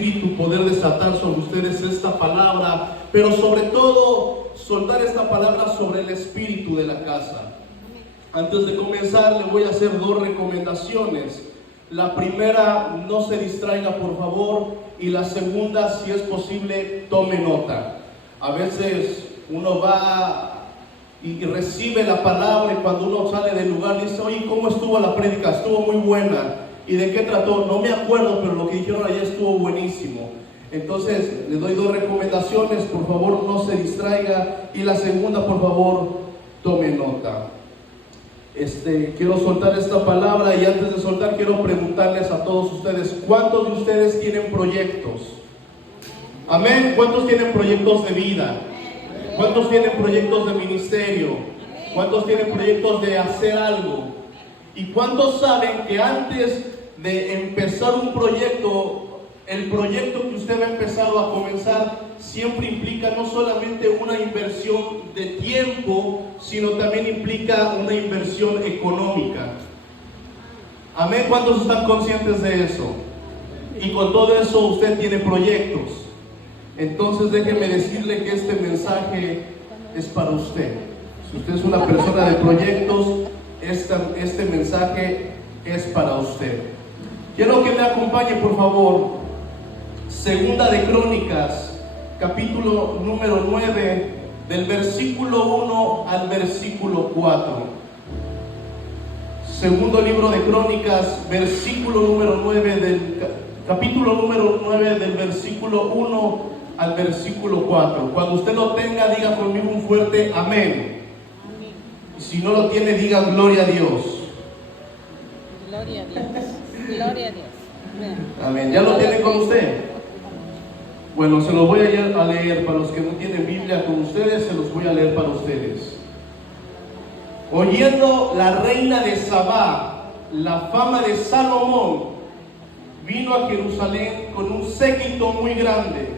Espíritu poder desatar sobre ustedes esta palabra, pero sobre todo soltar esta palabra sobre el espíritu de la casa. Antes de comenzar, le voy a hacer dos recomendaciones. La primera, no se distraiga por favor, y la segunda, si es posible, tome nota. A veces uno va y recibe la palabra, y cuando uno sale del lugar dice: oye, ¿cómo estuvo la prédica? Estuvo muy buena. ¿Y de qué trató? No me acuerdo, pero lo que dijeron allá estuvo buenísimo. Entonces, le doy dos recomendaciones: por favor, no se distraiga, y la segunda, por favor, tome nota. Quiero soltar esta palabra, y antes de soltar quiero preguntarles a todos ustedes: ¿cuántos de ustedes tienen proyectos? Amén. ¿Cuántos tienen proyectos de vida? ¿Cuántos tienen proyectos de ministerio? ¿Cuántos tienen proyectos de hacer algo? ¿Y cuántos saben que antes de empezar un proyecto, el proyecto que usted ha empezado a comenzar siempre implica no solamente una inversión de tiempo, sino también implica una inversión económica? Amén. ¿Cuántos están conscientes de eso? Y con todo eso usted tiene proyectos. Entonces déjeme decirle que este mensaje es para usted. Si usted es una persona de proyectos, este mensaje es para usted. Quiero que me acompañe por favor, Segunda de Crónicas, capítulo número 9, del versículo 1 al versículo 4. Segundo libro de Crónicas, versículo número 9 capítulo número 9, del versículo 1 al versículo 4. Cuando usted lo tenga, diga conmigo un fuerte amén. Y si no lo tiene, diga gloria a Dios. Gloria a Dios. Gloria a Dios. Amén. ¿Ya lo tiene con usted? Bueno, se los voy a leer. Para los que no tienen Biblia con ustedes, se los voy a leer para ustedes. Oyendo la reina de Sabá la fama de Salomón, vino a Jerusalén con un séquito muy grande,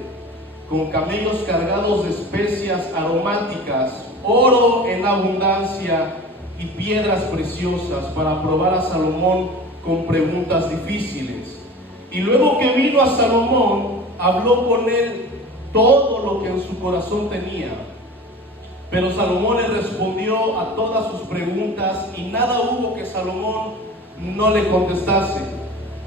con camellos cargados de especias aromáticas, oro en abundancia y piedras preciosas, para probar a Salomón con preguntas difíciles. Y luego que vino a Salomón, habló con él todo lo que en su corazón tenía. Pero Salomón le respondió a todas sus preguntas, y nada hubo que Salomón no le contestase.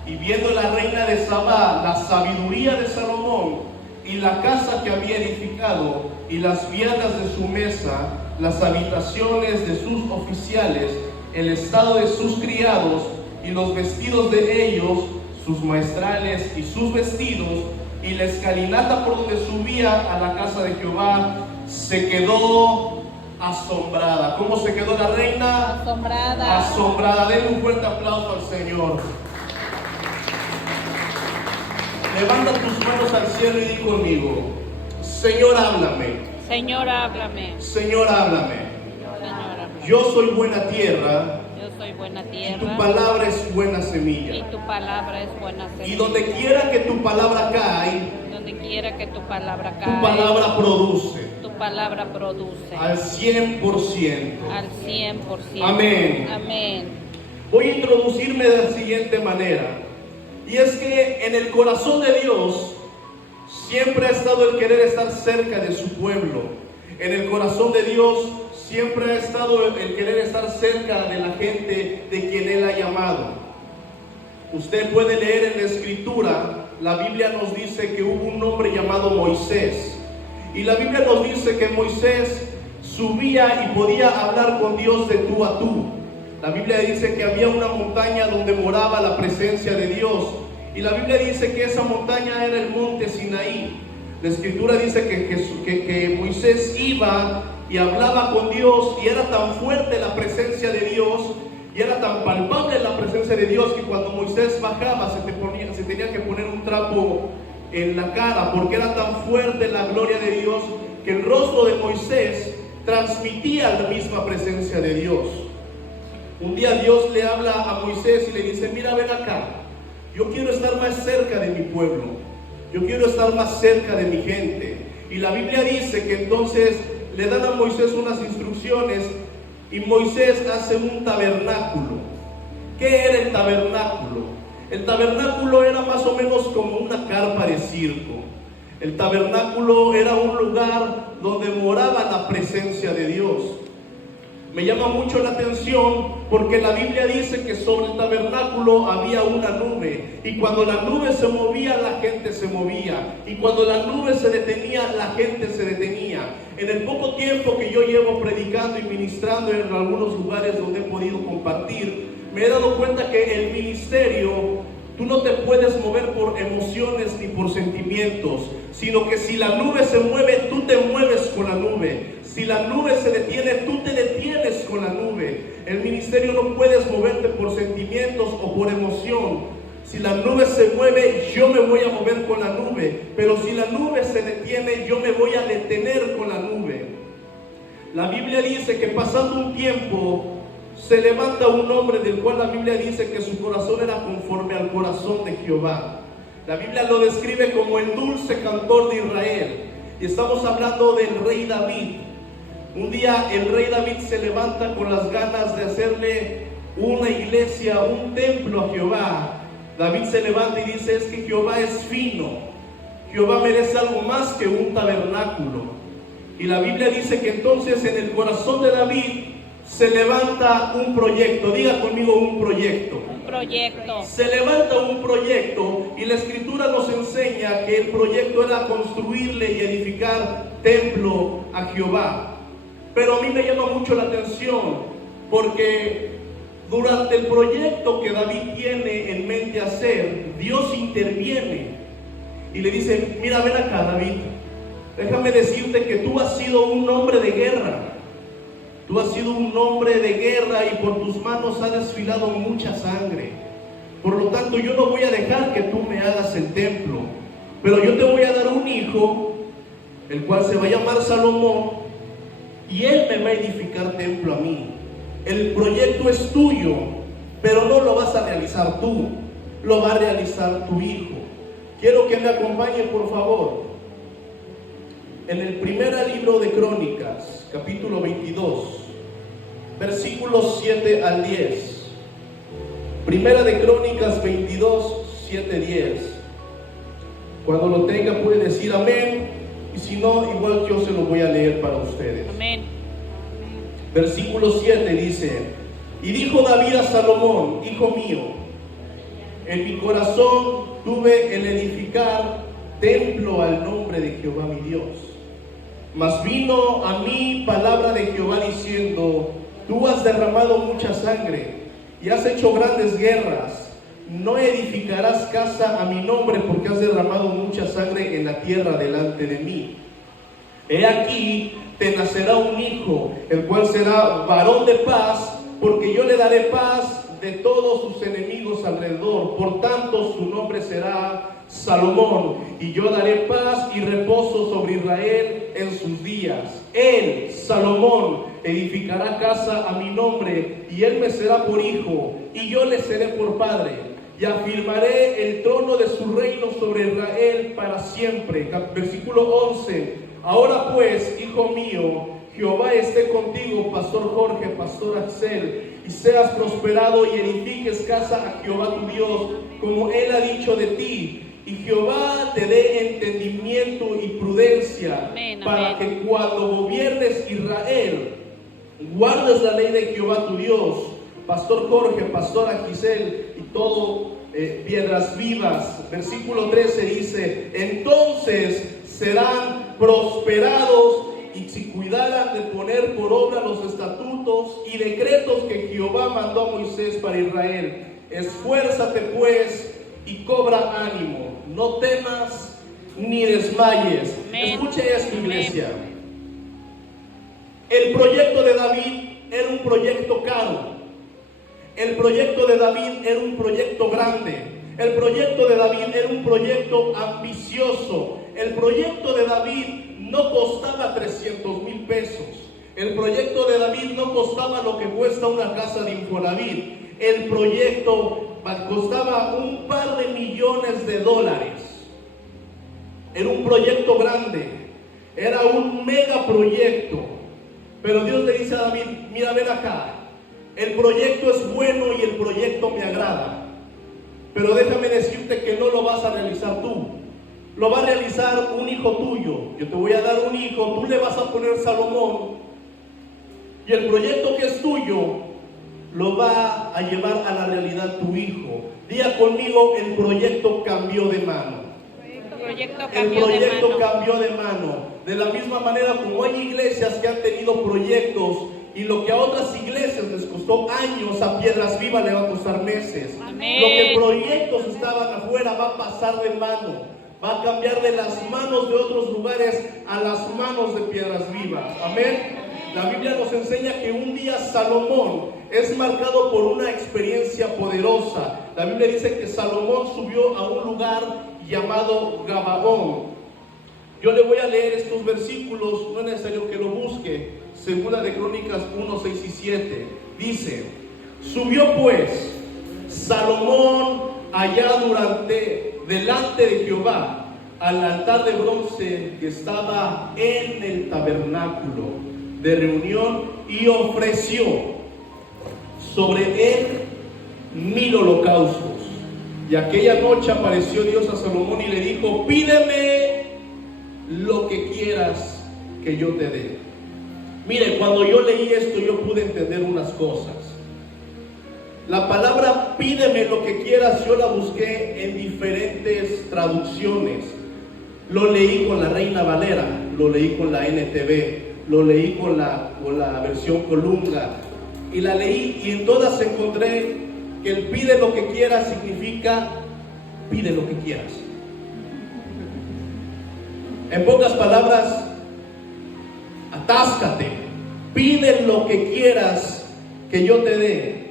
Y viendo la reina de Sabá la sabiduría de Salomón, y la casa que había edificado, y las viandas de su mesa, las habitaciones de sus oficiales, el estado de sus criados, y los vestidos de ellos, sus maestrales y sus vestidos, y la escalinata por donde subía a la casa de Jehová, se quedó asombrada. ¿Cómo se quedó la reina? Asombrada. Asombrada. Denle un fuerte aplauso al Señor. Levanta tus manos al cielo y di conmigo: Señor, háblame. Señor, háblame. Señor, háblame. Señor, háblame. Yo soy buena tierra. Yo soy buena Y tierra. tu palabra es buena Y semilla. tu palabra es buena semilla. Y donde quiera que tu palabra cae, Donde quiera que tu palabra tu cae, palabra produce tu palabra produce al 100%. al 100%. Amén. Amén. Voy a introducirme de la siguiente manera. Y es que en el corazón de Dios siempre ha estado el querer estar cerca de su pueblo. En el corazón de Dios siempre ha estado el querer estar cerca de la gente de quien Él ha llamado. Usted puede leer en la Escritura, la Biblia nos dice que hubo un hombre llamado Moisés. Y la Biblia nos dice que Moisés subía y podía hablar con Dios de tú a tú. La Biblia dice que había una montaña donde moraba la presencia de Dios. Y la Biblia dice que esa montaña era el monte Sinaí. La Escritura dice que Moisés iba y hablaba con Dios, y era tan fuerte la presencia de Dios, y era tan palpable la presencia de Dios, que cuando Moisés bajaba se tenía que poner un trapo en la cara, porque era tan fuerte la gloria de Dios, que el rostro de Moisés transmitía la misma presencia de Dios. Un día Dios le habla a Moisés y le dice: mira, ven acá, yo quiero estar más cerca de mi pueblo, yo quiero estar más cerca de mi gente. Y la Biblia dice que entonces le dan a Moisés unas instrucciones, y Moisés hace un tabernáculo. ¿Qué era el tabernáculo? El tabernáculo era más o menos como una carpa de circo. El tabernáculo era un lugar donde moraba la presencia de Dios. Me llama mucho la atención porque la Biblia dice que sobre el tabernáculo había una nube, y cuando la nube se movía, la gente se movía, y cuando la nube se detenía, la gente se detenía. En el poco tiempo que yo llevo predicando y ministrando en algunos lugares donde he podido compartir, me he dado cuenta que el ministerio, tú no te puedes mover por emociones ni por sentimientos, sino que si la nube se mueve, tú te mueves con la nube. Si la nube se detiene, tú te detienes con la nube. El ministerio no puedes moverte por sentimientos o por emoción. Si la nube se mueve, yo me voy a mover con la nube. Pero si la nube se detiene, yo me voy a detener con la nube. La Biblia dice que pasando un tiempo, se levanta un hombre del cual la Biblia dice que su corazón era conforme al corazón de Jehová. La Biblia lo describe como el dulce cantor de Israel. Y estamos hablando del rey David. Un día el rey David se levanta con las ganas de hacerle una iglesia, un templo a Jehová. David se levanta y dice: es que Jehová es fino. Jehová merece algo más que un tabernáculo. Y la Biblia dice que entonces en el corazón de David se levanta un proyecto. Diga conmigo: un proyecto. Un proyecto. Se levanta un proyecto, y la Escritura nos enseña que el proyecto era construirle y edificar templo a Jehová. Pero a mí me llama mucho la atención porque durante el proyecto que David tiene en mente hacer, Dios interviene y le dice: mira, ven acá, David, déjame decirte que tú has sido un hombre de guerra. Tú has sido un hombre de guerra y por tus manos ha desfilado mucha sangre. Por lo tanto, yo no voy a dejar que tú me hagas el templo, pero yo te voy a dar un hijo, el cual se va a llamar Salomón, y él me va a edificar templo a mí. El proyecto es tuyo, pero no lo vas a realizar tú, lo va a realizar tu hijo. Quiero que me acompañe, por favor, en el primer libro de Crónicas, capítulo 22, versículos 7 al 10. Primera de Crónicas 22, 7, 10. Cuando lo tenga puede decir amén, y si no, igual yo se lo voy a leer para ustedes. Amén. Versículo 7 dice: y dijo David a Salomón: hijo mío, en mi corazón tuve el edificar templo al nombre de Jehová mi Dios. Mas vino a mí palabra de Jehová diciendo: tú has derramado mucha sangre y has hecho grandes guerras. No edificarás casa a mi nombre, porque has derramado mucha sangre en la tierra delante de mí. He aquí, te nacerá un hijo, el cual será varón de paz, porque yo le daré paz de todos sus enemigos alrededor. Por tanto, su nombre será Salomón, y yo daré paz y reposo sobre Israel en sus días. Él, Salomón, edificará casa a mi nombre, y él me será por hijo, y yo le seré por padre. Y afirmaré el trono de su reino sobre Israel para siempre. Versículo 11. Ahora pues, hijo mío, Jehová esté contigo, pastor Jorge, pastor Axel, y seas prosperado y edifiques casa a Jehová tu Dios, como él ha dicho de ti. Y Jehová te dé entendimiento y prudencia, amén, para amén, que cuando gobiernes Israel, guardes la ley de Jehová tu Dios. Pastor Jorge, pastor Giselle y todo Piedras Vivas. Versículo 13 dice: entonces serán prosperados, y si cuidaran de poner por obra los estatutos y decretos que Jehová mandó a Moisés para Israel. Esfuérzate pues y cobra ánimo, no temas ni desmayes. Amén. Escuche esto, iglesia. Amén. El proyecto de David era un proyecto caro. El proyecto de David era un proyecto grande. El proyecto de David era un proyecto ambicioso. El proyecto de David no costaba 300,000 pesos. El proyecto de David no costaba lo que cuesta una casa de Infonavit. El proyecto costaba un par de millones de dólares. Era un proyecto grande. Era un megaproyecto. Pero Dios le dice a David: mira, ven acá. El proyecto es bueno y el proyecto me agrada. Pero déjame decirte que no lo vas a realizar tú. Lo va a realizar un hijo tuyo. Yo te voy a dar un hijo, tú le vas a poner Salomón. Y el proyecto que es tuyo lo va a llevar a la realidad tu hijo. Diga conmigo, el proyecto cambió de mano. El proyecto cambió de mano. De la misma manera como hay iglesias que han tenido proyectos y lo que a otras iglesias les costó años, a Piedras Vivas le va a costar meses. Amén. Lo que proyectos estaban afuera va a pasar de mano. Va a cambiar de las manos de otros lugares a las manos de Piedras Vivas. Amén. La Biblia nos enseña que un día Salomón es marcado por una experiencia poderosa. La Biblia dice que Salomón subió a un lugar llamado Gabaón. Yo le voy a leer estos versículos, no es necesario que lo busque. Segunda de Crónicas 1, 6 y 7. Dice: subió pues Salomón allá delante de Jehová al altar de bronce que estaba en el tabernáculo de reunión y ofreció sobre él 1000 holocaustos. Y aquella noche apareció Dios a Salomón y le dijo: pídeme lo que quieras que yo te dé. Mire, cuando yo leí esto yo pude entender unas cosas. La palabra pídeme lo que quieras yo la busqué en diferentes traducciones. Lo leí con la Reina Valera, lo leí con la NTV, lo leí con la versión Colunga, y la leí y en todas encontré que el pide lo que quieras significa pide lo que quieras. En pocas palabras, atáscate, pide lo que quieras que yo te dé.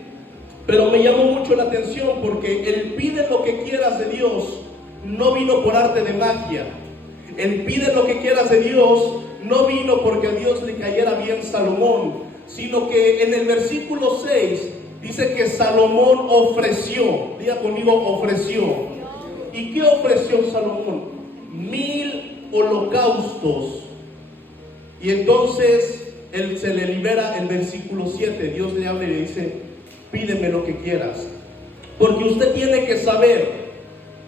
Pero me llamó mucho la atención porque el pide lo que quieras de Dios no vino por arte de magia. El pide lo que quieras de Dios no vino porque a Dios le cayera bien Salomón, sino que en el versículo 6 dice que Salomón ofreció. Diga conmigo, ofreció. ¿Y qué ofreció Salomón? 1000 holocaustos. Y entonces él se le libera el versículo 7. Dios le habla y le dice: pídeme lo que quieras. Porque usted tiene que saber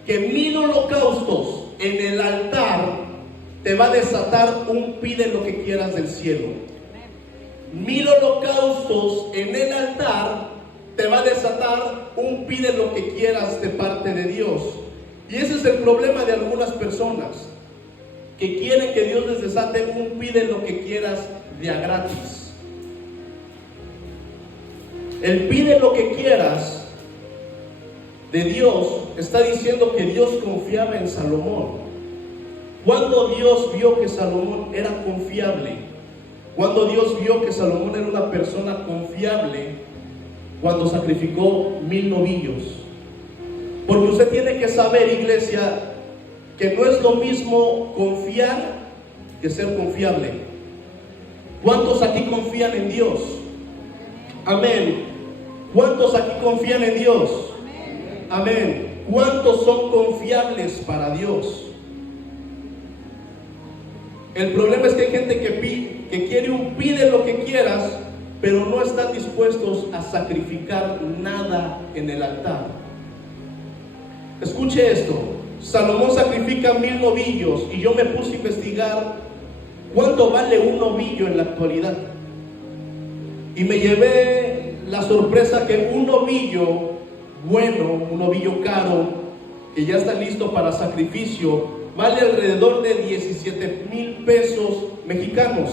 que 1000 holocaustos en el altar te va a desatar un pide lo que quieras del cielo. 1000 holocaustos en el altar te va a desatar un pide lo que quieras de parte de Dios. Y ese es el problema de algunas personas que quieren que Dios les desate un pide lo que quieras de a gratis. El pide lo que quieras de Dios está diciendo que Dios confiaba en Salomón. Cuando Dios vio que Salomón era confiable, cuando Dios vio que Salomón era una persona confiable, cuando sacrificó 1000 novillos. Porque usted tiene que saber, iglesia, que no es lo mismo confiar que ser confiable. ¿Cuántos aquí confían en Dios? Amén. ¿Cuántos aquí confían en Dios? Amén. ¿Cuántos son confiables para Dios? El problema es que hay gente que quiere pide lo que quieras, pero no están dispuestos a sacrificar nada en el altar. Escuche esto. Salomón sacrifica 1000 novillos y yo me puse a investigar cuánto vale un novillo en la actualidad. Y me llevé la sorpresa que un novillo bueno, un novillo caro, que ya está listo para sacrificio, vale alrededor de 17,000 pesos mexicanos.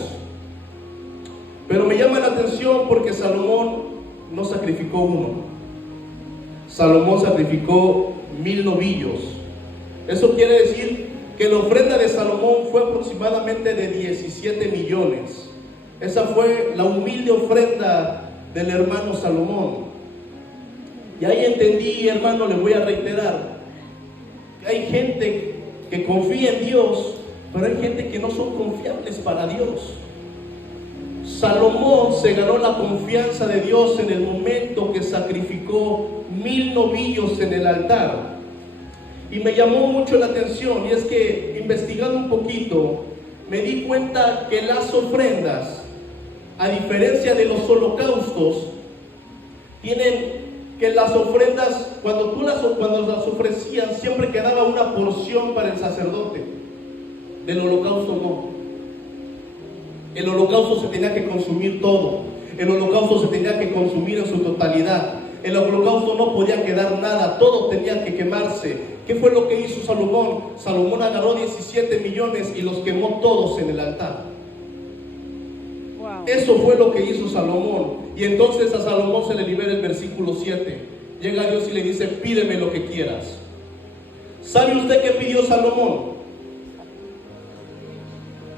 Pero me llama la atención porque Salomón no sacrificó uno. Salomón sacrificó 1000 novillos. Eso quiere decir que la ofrenda de Salomón fue aproximadamente de 17 millones. Esa fue la humilde ofrenda del hermano Salomón. Y ahí entendí, hermano, le voy a reiterar, que hay gente que confía en Dios, pero hay gente que no son confiables para Dios. Salomón se ganó la confianza de Dios en el momento que sacrificó 1000 novillos en el altar. Y me llamó mucho la atención, y es que investigando un poquito, me di cuenta que las ofrendas, a diferencia de los holocaustos, tienen que las ofrendas, cuando las ofrecían, siempre quedaba una porción para el sacerdote. Del holocausto no. El holocausto se tenía que consumir todo. El holocausto se tenía que consumir en su totalidad. El holocausto no podía quedar nada, todo tenía que quemarse. ¿Qué fue lo que hizo Salomón? Salomón agarró 17 millones y los quemó todos en el altar. Wow. Eso fue lo que hizo Salomón. Y entonces a Salomón se le libera el versículo 7. Llega Dios y le dice: pídeme lo que quieras. ¿Sabe usted qué pidió Salomón?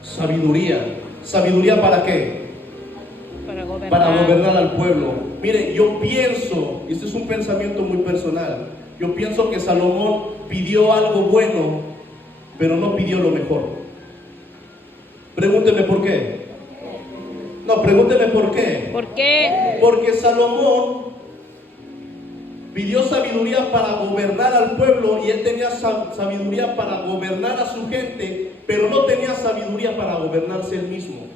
Sabiduría. ¿Sabiduría para qué? Para gobernar al pueblo. Mire, yo pienso, y este es un pensamiento muy personal, yo pienso que Salomón pidió algo bueno, pero no pidió lo mejor. Pregúnteme por qué. No, pregúnteme por qué. ¿Por qué? Porque Salomón pidió sabiduría para gobernar al pueblo, y él tenía sabiduría para gobernar a su gente, pero no tenía sabiduría para gobernarse él mismo.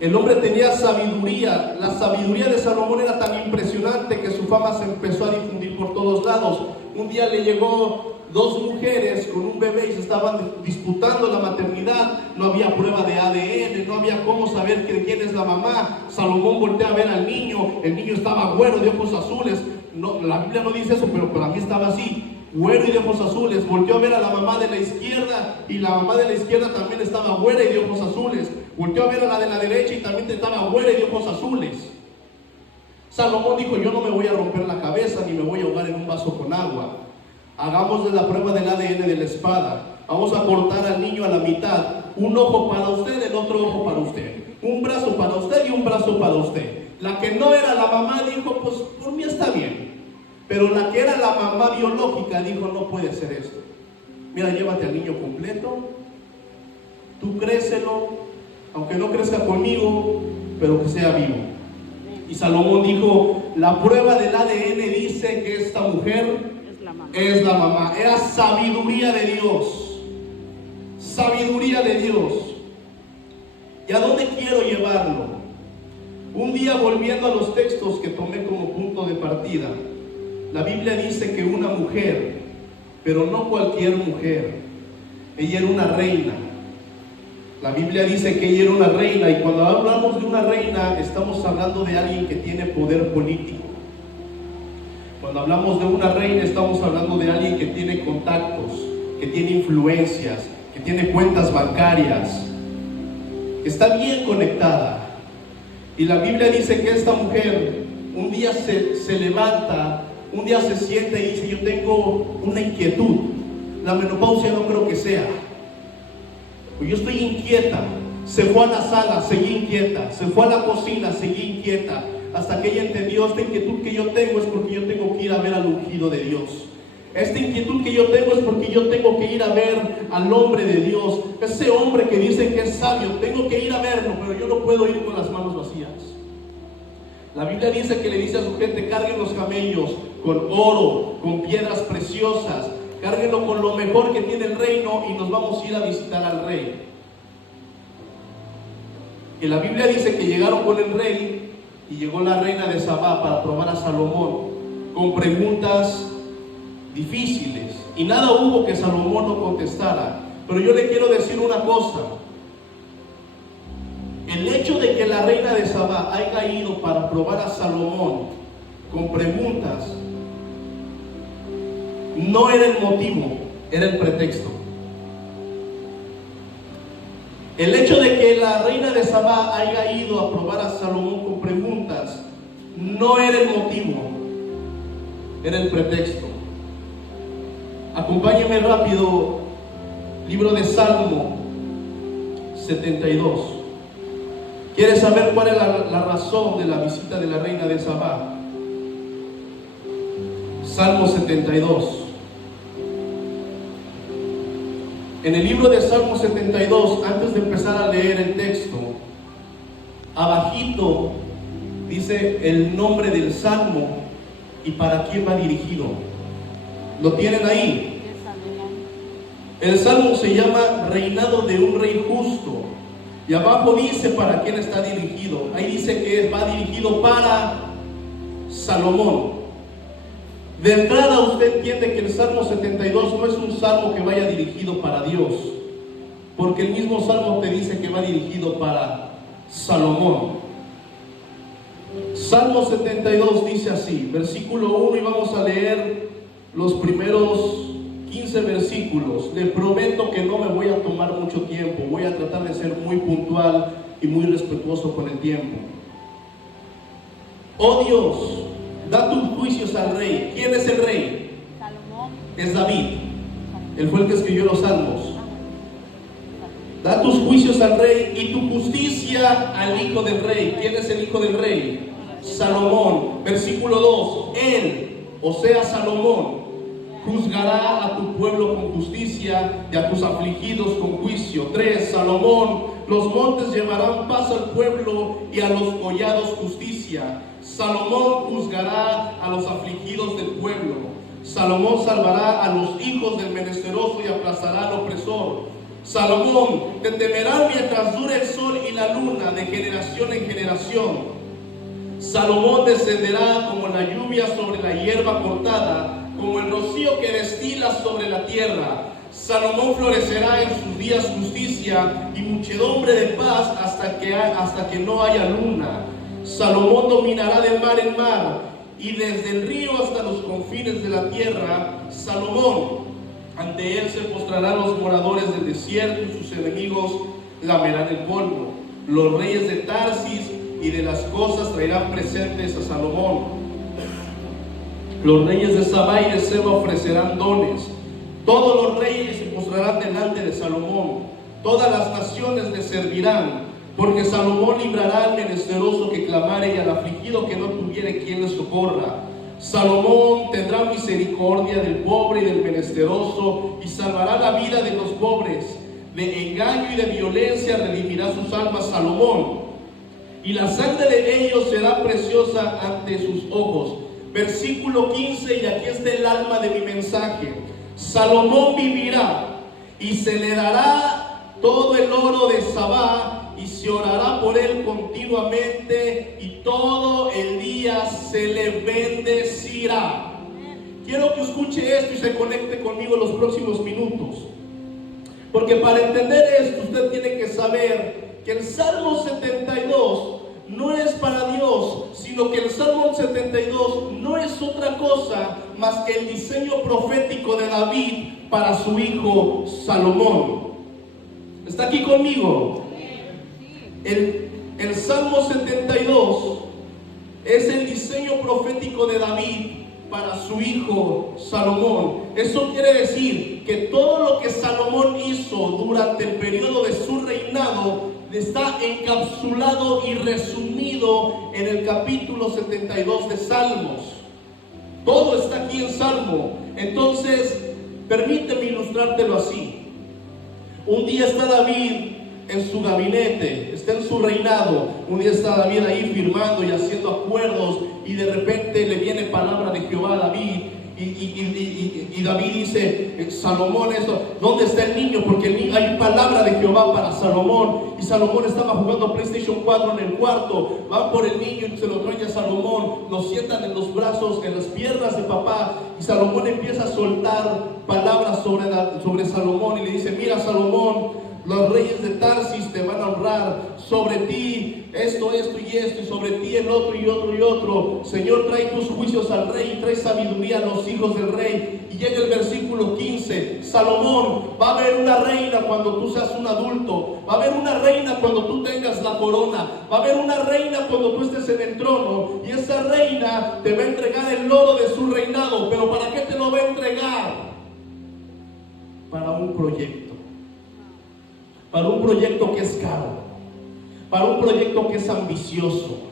El hombre tenía sabiduría. La sabiduría de Salomón era tan impresionante que su fama se empezó a difundir por todos lados. Un día le llegó 2 mujeres con un bebé y se estaban disputando la maternidad. No había prueba de ADN, no había cómo saber quién es la mamá. Salomón voltea a ver al niño. El niño estaba güero, de ojos azules. No, la Biblia no dice eso, pero para mí estaba así, güero y de ojos azules. Volteó a ver a la mamá de la izquierda, y la mamá de la izquierda también estaba güera y de ojos azules. Volteó a ver a la de la derecha y también estaba güera y de ojos azules. Salomón dijo: yo no me voy a romper la cabeza ni me voy a ahogar en un vaso con agua. Hagamos la prueba del ADN de la espada. Vamos a cortar al niño a la mitad. Un ojo para usted, el otro ojo para usted. Un brazo para usted y un brazo para usted. La que no era la mamá dijo: pues por mí está bien. Pero la que era la mamá biológica dijo: no puede ser esto. Mira, llévate al niño completo. Tú crécelo, aunque no crezca conmigo, pero que sea vivo. Y Salomón dijo: la prueba del ADN dice que esta mujer es la mamá. Era sabiduría de Dios. Sabiduría de Dios. ¿Y a dónde quiero llevarlo? Un día, volviendo a los textos que tomé como punto de partida, la Biblia dice que una mujer, pero no cualquier mujer, ella era una reina. La Biblia dice que ella era una reina, y cuando hablamos de una reina estamos hablando de alguien que tiene poder político. Cuando hablamos de una reina estamos hablando de alguien que tiene contactos, que tiene influencias, que tiene cuentas bancarias, que está bien conectada. Y la Biblia dice que esta mujer un día se levanta, un día se sienta y dice: yo tengo una inquietud. La menopausia no creo que sea, pues yo estoy inquieta. Se fue a la sala, seguí inquieta. Se fue a la cocina, seguí inquieta. Hasta que ella entendió: esta inquietud que yo tengo es porque yo tengo que ir a ver al ungido de Dios. Esta inquietud que yo tengo es porque yo tengo que ir a ver al hombre de Dios. Ese hombre que dice que es sabio, tengo que ir a verlo, pero yo no puedo ir con las manos vacías. La Biblia dice que le dice a su gente: carguen los camellos con oro, con piedras preciosas, cárguenlo con lo mejor que tiene el reino, y nos vamos a ir a visitar al rey. Y la Biblia dice que llegaron con el rey, y llegó la reina de Sabá para probar a Salomón con preguntas difíciles, y nada hubo que Salomón no contestara. Pero yo le quiero decir una cosa: el hecho de que la reina de Sabá haya ido para probar a Salomón con preguntas no era el motivo, era el pretexto. El hecho de que la reina de Sabá haya ido a probar a Salomón con preguntas no era el motivo, era el pretexto. Acompáñenme rápido, libro de Salmo 72. ¿Quieres saber cuál es la razón de la visita de la reina de Sabá? Salmo 72. En el libro de Salmo 72, antes de empezar a leer el texto, abajito dice el nombre del salmo y para quién va dirigido. ¿Lo tienen ahí? El salmo se llama Reinado de un Rey Justo, y abajo dice para quién está dirigido. Ahí dice que va dirigido para Salomón. De entrada usted entiende que el Salmo 72 no es un salmo que vaya dirigido para Dios, porque el mismo salmo te dice que va dirigido para Salomón. Salmo 72 dice así, versículo 1, y vamos a leer los primeros 15 versículos. Le prometo que no me voy a tomar mucho tiempo, voy a tratar de ser muy puntual y muy respetuoso con el tiempo. Oh Dios, da tus juicios al rey. ¿Quién es el rey? Salomón. Es David. Él fue el que escribió los salmos. Da tus juicios al rey y tu justicia al hijo del rey. ¿Quién es el hijo del rey? Salomón. Versículo 2. Él, o sea Salomón, juzgará a tu pueblo con justicia y a tus afligidos con juicio. 3. Salomón, los montes llevarán paz al pueblo y a los collados justicia. Salomón juzgará a los afligidos del pueblo. Salomón salvará a los hijos del menesteroso y aplazará al opresor. Salomón, te temerán mientras dure el sol y la luna, de generación en generación. Salomón descenderá como la lluvia sobre la hierba cortada, como el rocío que destila sobre la tierra. Salomón florecerá en sus días justicia y muchedumbre de paz hasta que no haya luna. Salomón dominará de mar en mar y desde el río hasta los confines de la tierra. Salomón, ante él se postrarán los moradores del desierto y sus enemigos lamerán el polvo. Los reyes de Tarsis y de las cosas traerán presentes a Salomón. Los reyes de Sabá y de Seba ofrecerán dones. Todos los reyes se postrarán delante de Salomón. Todas las naciones le servirán. Porque Salomón librará al menesteroso que clamare y al afligido que no tuviere quien le socorra. Salomón tendrá misericordia del pobre y del menesteroso y salvará la vida de los pobres. De engaño y de violencia redimirá sus almas Salomón, y la sangre de ellos será preciosa ante sus ojos. Versículo 15, y aquí está el alma de mi mensaje. Salomón vivirá y se le dará todo el oro de Sabá, y se orará por él continuamente, y todo el día se le bendecirá. Quiero que escuche esto y se conecte conmigo los próximos minutos, porque para entender esto usted tiene que saber que el Salmo 72 no es para Dios, sino que el Salmo 72 no es otra cosa más que el diseño profético de David para su hijo Salomón. ¿Está aquí conmigo? El Salmo 72 es el diseño profético de David para su hijo Salomón. Eso quiere decir que todo lo que Salomón hizo durante el periodo de su reinado está encapsulado y resumido en el capítulo 72 de Salmos. Todo está aquí en Salmo. Entonces, permíteme ilustrártelo así. Un día está David en su gabinete, está en su reinado. Un día está David ahí firmando y haciendo acuerdos, y de repente le viene palabra de Jehová a David, y David dice: Salomón, ¿dónde está el niño? Porque hay palabra de Jehová para Salomón. Y Salomón estaba jugando PlayStation 4 en el cuarto. Van por el niño y se lo traen a Salomón, lo sientan en los brazos, en las piernas de papá, y Salomón empieza a soltar palabras sobre Salomón, y le dice: mira, Salomón, los reyes de Tarsis te van a honrar, sobre ti esto y esto, y sobre ti el otro y otro y otro. Señor, trae tus juicios al rey y trae sabiduría a los hijos del rey. Y llega el versículo 15. Salomón, va a haber una reina cuando tú seas un adulto, va a haber una reina cuando tú tengas la corona, va a haber una reina cuando tú estés en el trono, y esa reina te va a entregar el oro de su reinado. ¿Pero para qué te lo va a entregar? Para un proyecto. Para un proyecto que es caro, para un proyecto que es ambicioso,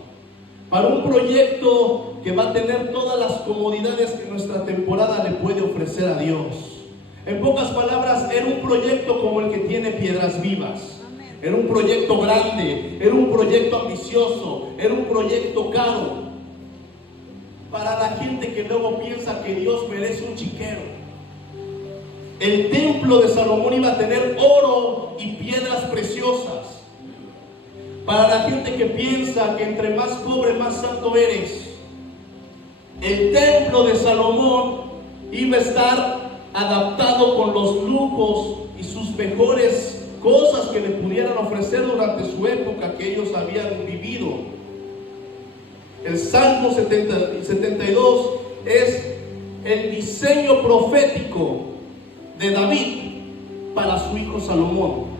para un proyecto que va a tener todas las comodidades que nuestra temporada le puede ofrecer a Dios. En pocas palabras, era un proyecto como el que tiene Piedras Vivas. Era un proyecto grande, era un proyecto ambicioso, era un proyecto caro. Para la gente que luego piensa que Dios merece un chiquero. El templo de Salomón iba a tener oro y piedras preciosas. Para la gente que piensa que entre más pobre, más santo eres. El templo de Salomón iba a estar adaptado con los lujos y sus mejores cosas que le pudieran ofrecer durante su época que ellos habían vivido. El Salmo 72 es el diseño profético de David para su hijo Salomón.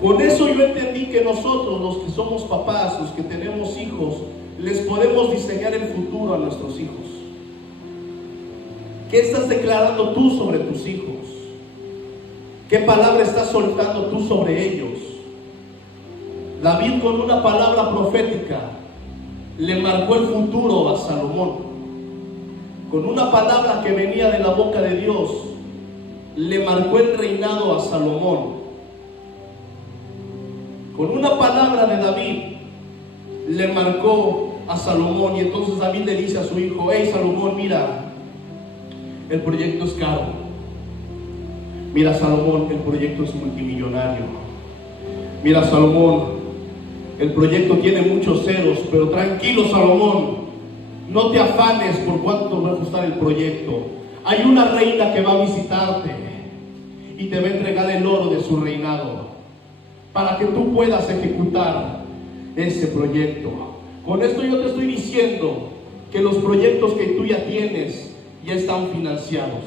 Con eso yo entendí que nosotros, los que somos papás, los que tenemos hijos, les podemos diseñar el futuro a nuestros hijos. ¿Qué estás declarando tú sobre tus hijos? ¿Qué palabra estás soltando tú sobre ellos? David, con una palabra profética, le marcó el futuro a Salomón. Con una palabra que venía de la boca de Dios, le marcó el reinado a Salomón. Con una palabra de David, le marcó a Salomón. Y entonces David le dice a su hijo: hey Salomón, mira, el proyecto es caro. Mira Salomón, el proyecto es multimillonario. Mira Salomón, el proyecto tiene muchos ceros, pero tranquilo Salomón, no te afanes por cuánto va a costar el proyecto. Hay una reina que va a visitarte y te va a entregar el oro de su reinado para que tú puedas ejecutar ese proyecto. Con esto yo te estoy diciendo que los proyectos que tú ya tienes ya están financiados.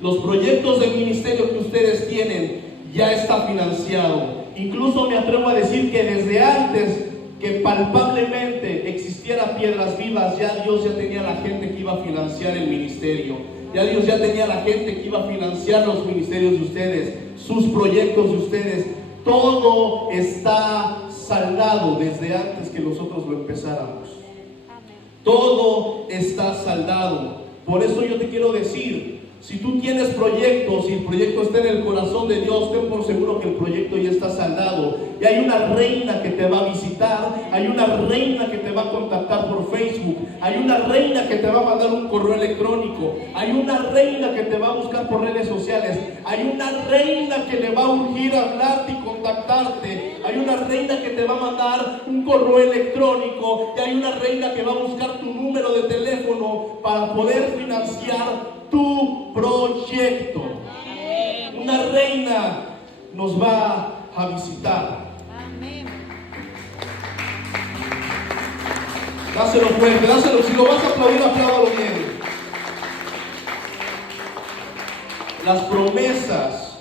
Los proyectos del ministerio que ustedes tienen ya está financiado. Incluso me atrevo a decir que desde antes que palpablemente existiera Piedras Vivas, ya Dios ya tenía la gente que iba a financiar el ministerio. Ya Dios ya tenía la gente que iba a financiar los ministerios de ustedes, sus proyectos de ustedes. Todo está saldado desde antes que nosotros lo empezáramos. Todo está saldado. Por eso yo te quiero decir, si tú tienes proyectos y el proyecto está en el corazón de Dios, ten por seguro que el proyecto ya está saldado. Y hay una reina que te va a visitar, hay una reina que te va a contactar por Facebook, hay una reina que te va a mandar un correo electrónico, hay una reina que te va a buscar por redes sociales, hay una reina que le va a urgir hablarte y contactarte, hay una reina que te va a mandar un correo electrónico y hay una reina que va a buscar tu número de teléfono para poder financiar tu proyecto. Una reina nos va a visitar. Amén. Dáselo fuerte, dáselo. Si lo vas a aplaudir, apláudalo bien. Las promesas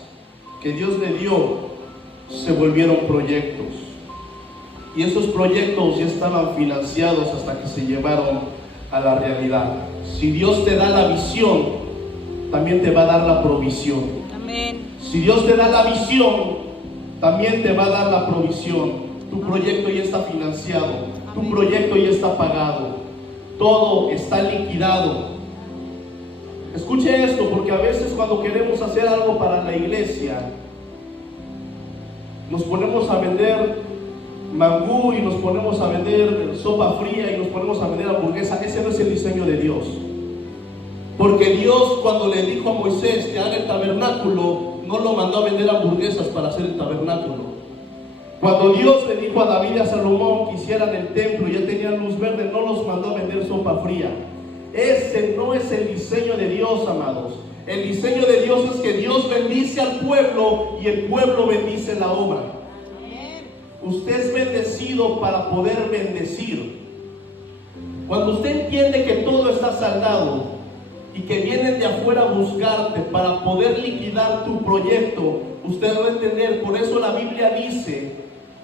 que Dios le dio se volvieron proyectos. Y esos proyectos ya estaban financiados hasta que se llevaron a la realidad. Si Dios te da la visión, también te va a dar la provisión. Amén. Si Dios te da la visión, también te va a dar la provisión. Tu proyecto ya está financiado, tu proyecto ya está pagado, todo está liquidado. Escuche esto, porque a veces cuando queremos hacer algo para la iglesia, nos ponemos a vender mangú y nos ponemos a vender sopa fría y nos ponemos a vender hamburguesa. Ese no es el diseño de Dios. Porque Dios, cuando le dijo a Moisés que haga el tabernáculo, no lo mandó a vender hamburguesas para hacer el tabernáculo. Cuando Dios le dijo a David y a Salomón que hicieran el templo y ya tenían luz verde, no los mandó a vender sopa fría. Ese no es el diseño de Dios, amados. El diseño de Dios es que Dios bendice al pueblo y el pueblo bendice la obra. Usted es bendecido para poder bendecir. Cuando usted entiende que todo está saldado y que vienen de afuera a buscarte para poder liquidar tu proyecto, usted va a entender. Por eso la Biblia dice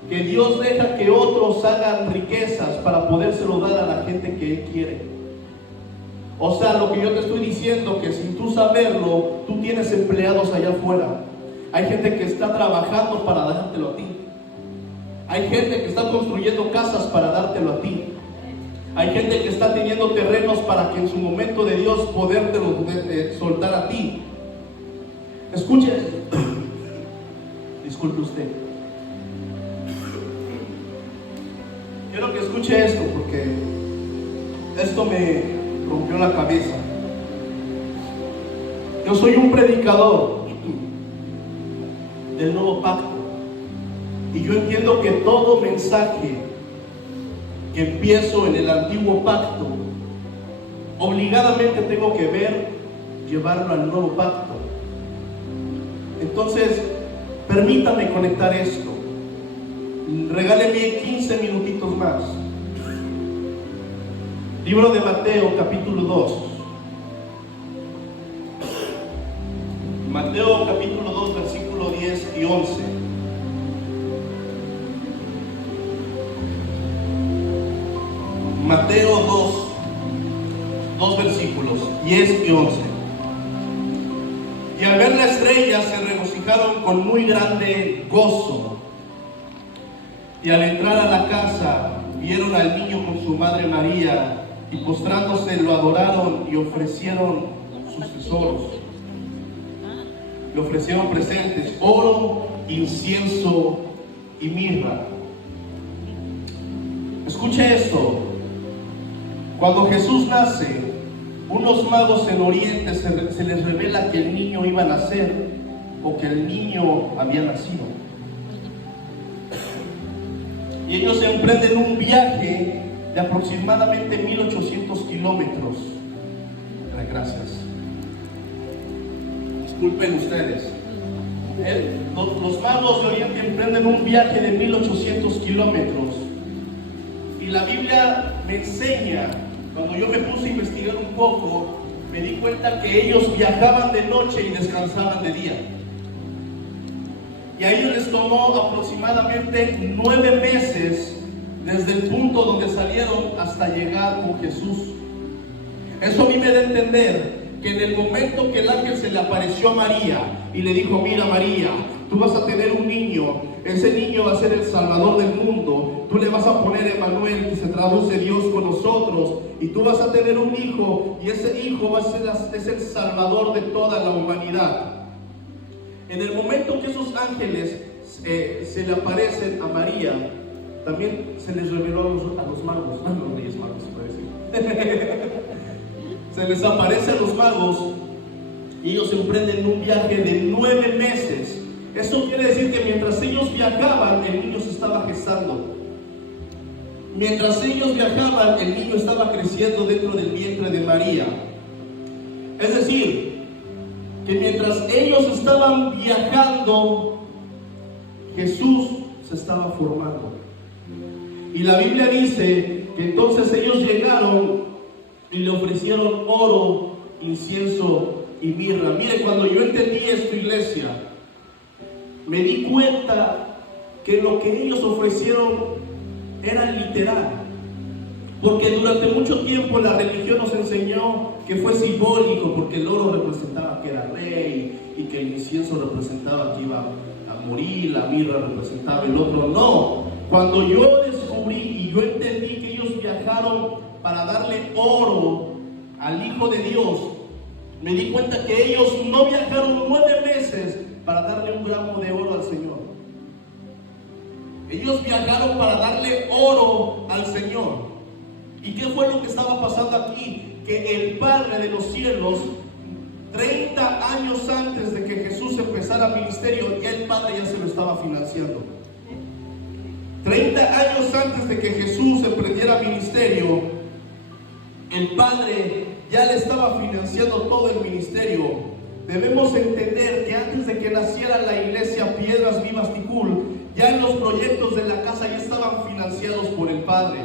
que Dios deja que otros hagan riquezas para podérselo dar a la gente que Él quiere. O sea, lo que yo te estoy diciendo, que sin tú saberlo, tú tienes empleados allá afuera. Hay gente que está trabajando para dártelo a ti. Hay gente que está construyendo casas para dártelo a ti. Hay gente que está teniendo terrenos para que en su momento de Dios podértelo soltar a ti. Escuche, disculpe usted. Quiero que escuche esto porque esto me rompió la cabeza. Yo soy un predicador del nuevo pacto y yo entiendo que todo mensaje que empiezo en el antiguo pacto obligadamente tengo que llevarlo al nuevo pacto. Entonces, permítame conectar esto. Regáleme 15 minutitos más. Libro de Mateo, capítulo 2. Mateo, capítulo 2, versículo 10 y 11. Mateo 2 versículos 10 y 11. Y al ver la estrella se regocijaron con muy grande gozo. Y al entrar a la casa vieron al niño con su madre María, y postrándose lo adoraron y ofrecieron sus tesoros. Le ofrecieron presentes, oro, incienso y mirra. Escuche esto. Cuando Jesús nace, unos magos en Oriente se les revela que el niño iba a nacer o que el niño había nacido. Y ellos emprenden un viaje de aproximadamente 1800 kilómetros. Gracias. Disculpen ustedes. Los magos de Oriente emprenden un viaje de 1800 kilómetros. Y la Biblia me enseña, cuando yo me puse a investigar un poco, me di cuenta que ellos viajaban de noche y descansaban de día. Y a ellos les tomó aproximadamente 9 meses desde el punto donde salieron hasta llegar con Jesús. Eso a mí me da a entender que en el momento que el ángel se le apareció a María y le dijo: mira María, tú vas a tener un niño, ese niño va a ser el Salvador del mundo, tú le vas a poner Emmanuel, que se traduce Dios con nosotros, y tú vas a tener un hijo, y ese hijo va a ser es el Salvador de toda la humanidad. En el momento que esos ángeles se le aparecen a María, también se les reveló a los magos, no a los reyes magos, se puede decir. Se les aparece a los magos y ellos emprenden un viaje de 9 meses. Eso quiere decir que mientras ellos viajaban, el niño se estaba gestando. Mientras ellos viajaban, el niño estaba creciendo dentro del vientre de María. Es decir, que mientras ellos estaban viajando, Jesús se estaba formando. Y la Biblia dice que entonces ellos llegaron y le ofrecieron oro, incienso y mirra. Mire, cuando yo entendí esto, iglesia, me di cuenta que lo que ellos ofrecieron era literal. Porque durante mucho tiempo la religión nos enseñó que fue simbólico, porque el oro representaba que era rey y que el incienso representaba que iba a morir, la mirra representaba el otro. No, cuando yo descubrí y yo entendí que ellos viajaron para darle oro al Hijo de Dios, me di cuenta que ellos no viajaron 9 meses para darle un gramo de oro al Señor. Ellos viajaron para darle oro al Señor. ¿Y qué fue lo que estaba pasando aquí? Que el Padre de los cielos, 30 años antes de que Jesús empezara ministerio, ya el Padre ya se lo estaba financiando. 30 años antes de que Jesús emprendiera ministerio, el Padre ya le estaba financiando todo el ministerio. Debemos entender que antes de que naciera la iglesia Piedras Vivas Ticul, ya los proyectos de la casa ya estaban financiados por el Padre.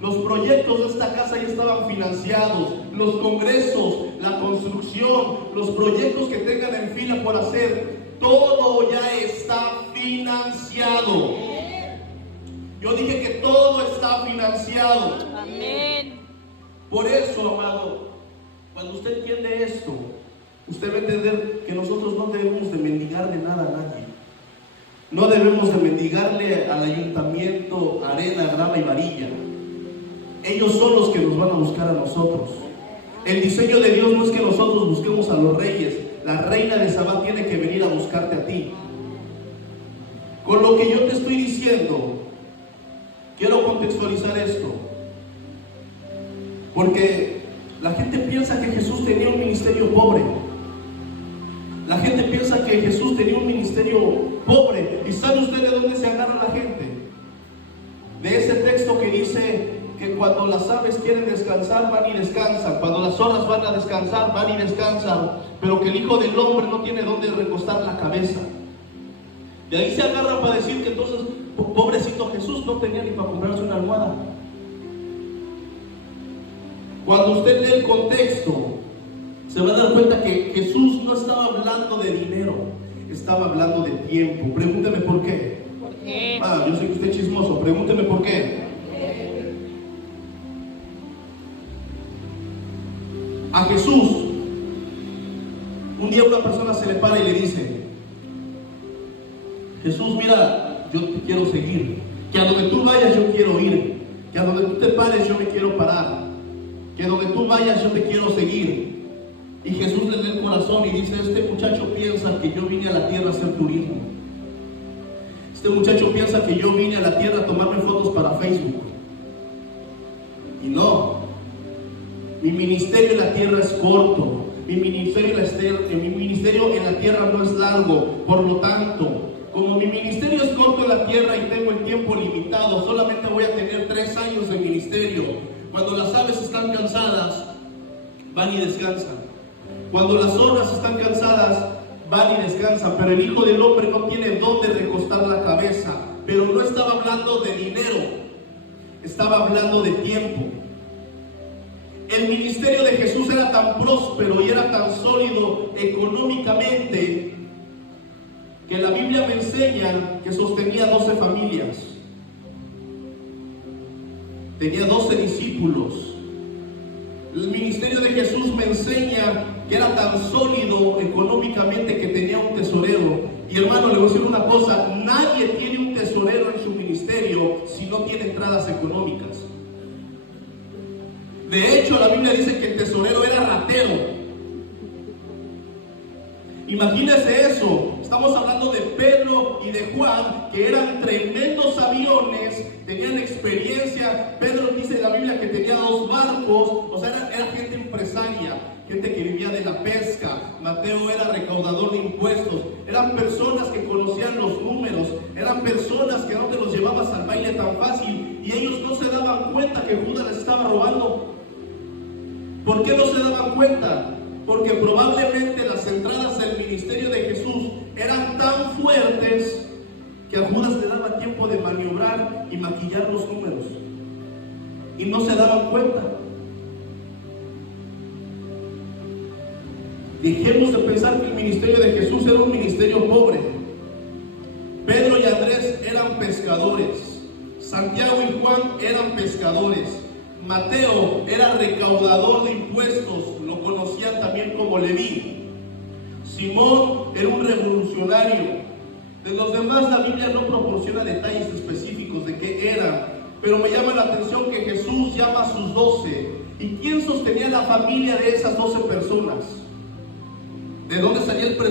Los proyectos de esta casa ya estaban financiados. Los congresos, la construcción, los proyectos que tengan en fila por hacer, todo ya está financiado. Yo dije que todo está financiado. Amén. Por eso, amado, cuando usted entiende esto, usted va a entender que nosotros no debemos de mendigarle nada a nadie. No debemos de mendigarle al ayuntamiento arena, grama y varilla. Ellos son los que nos van a buscar a nosotros. El diseño de Dios no es que nosotros busquemos a los reyes. La reina de Sabá tiene que venir a buscarte a ti. Con lo que yo te estoy diciendo, quiero contextualizar esto. Porque la gente piensa que Jesús tenía un ministerio pobre. La gente piensa que Jesús tenía un ministerio pobre. ¿Y sabe usted de dónde se agarra la gente? De ese texto que dice que cuando las aves quieren descansar, van y descansan. Cuando las zorras van a descansar, van y descansan. Pero que el Hijo del Hombre no tiene dónde recostar la cabeza. De ahí se agarran para decir que entonces, pobrecito Jesús, no tenía ni para comprarse una almohada. Cuando usted lee el contexto, se va a dar cuenta que Jesús no estaba hablando de dinero, estaba hablando de tiempo. Pregúnteme por qué. ¿Por qué? Yo sé que usted es chismoso, pregúnteme por qué. A Jesús, un día una persona se le para y le dice: Jesús, mira, yo te quiero seguir, que a donde tú vayas yo quiero ir, que a donde tú te pares yo me quiero parar, que a donde tú vayas yo te quiero seguir. Y Jesús le lee el corazón y dice: este muchacho piensa que yo vine a la tierra a hacer turismo. Este muchacho piensa que yo vine a la tierra a tomarme fotos para Facebook. Y no. Mi ministerio en la tierra es corto. Mi ministerio en la tierra no es largo. Por lo tanto, como mi ministerio es corto en la tierra y tengo el tiempo limitado, solamente voy a tener 3 años de ministerio. Cuando las aves están cansadas, van y descansan. Cuando las zorras están cansadas, van y descansan. Pero el Hijo del Hombre no tiene dónde recostar la cabeza. Pero no estaba hablando de dinero, estaba hablando de tiempo. El ministerio de Jesús era tan próspero y era tan sólido económicamente que la Biblia me enseña que sostenía 12 familias. Tenía 12 discípulos. El ministerio de Jesús me enseña que era tan sólido económicamente que tenía un tesorero. Y hermano, le voy a decir una cosa: nadie tiene un tesorero en su ministerio si no tiene entradas económicas. De hecho, la Biblia dice que el tesorero era ratero. Imagínese eso. Estamos hablando de Pedro y de Juan, que eran tremendos aviones, tenían experiencia. Pedro dice en la Biblia que tenía 2 barcos, o sea, era gente empresaria, gente que vivía de la pesca. Mateo era recaudador de impuestos. Eran personas que conocían los números, eran personas que no te los llevabas al baile tan fácil, y ellos no se daban cuenta que Judas les estaba robando. ¿Por qué no se daban cuenta? Porque probablemente las entradas del ministerio de Jesús eran tan fuertes que a Judas le daba tiempo de maniobrar y maquillar los números, y no se daban cuenta. Dejemos de pensar que el ministerio de Jesús era un ministerio pobre. Pedro y Andrés eran pescadores. Santiago y Juan eran pescadores. Mateo era recaudador de impuestos, lo conocían también como Leví. Simón era un revolucionario. De los demás la Biblia no proporciona detalles específicos de qué eran, pero me llama la atención que Jesús llama a sus 12. ¿Y quién sostenía la familia de esas 12 personas? ¿De dónde salía el presupuesto?